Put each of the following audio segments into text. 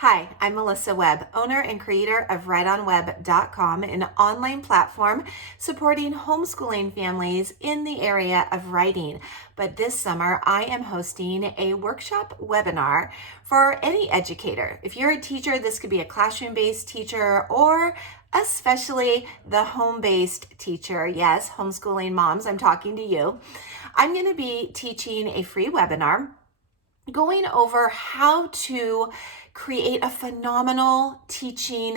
Hi, I'm Melissa Webb, owner and creator of writeonweb.com, an online platform supporting homeschooling families in the area of writing. But this summer, I am hosting a workshop webinar for any educator. If you're a teacher, this could be a classroom-based teacher or especially the home-based teacher. Yes, homeschooling moms, I'm talking to you. I'm going to be teaching a free webinar going over how to create a phenomenal teaching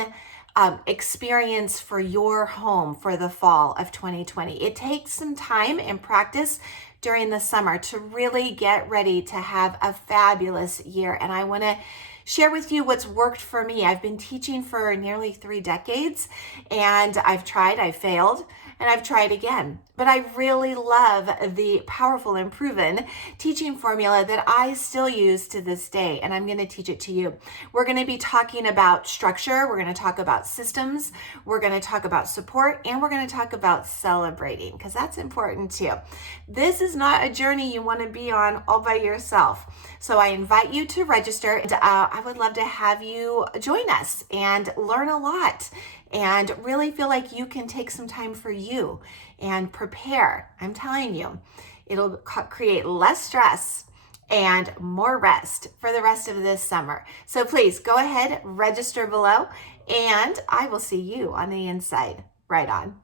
experience for your home for the fall of 2020. It takes some time and practice during the summer to really get ready to have a fabulous year. And I want to share with you what's worked for me. I've been teaching for nearly 3 decades, and I've tried, I've failed, and I've tried again. But I really love the powerful and proven teaching formula that I still use to this day, and I'm going to teach it to you. We're going to be talking about structure, we're going to talk about systems, we're going to talk about support, and we're going to talk about celebrating, because that's important too. This is not a journey you want to be on all by yourself. So I invite you to register, and I would love to have you join us and learn a lot and really feel like you can take some time for you and prepare. I'm telling you, it'll create less stress and more rest for the rest of this summer. So please go ahead, register below, and I will see you on the inside. Right on.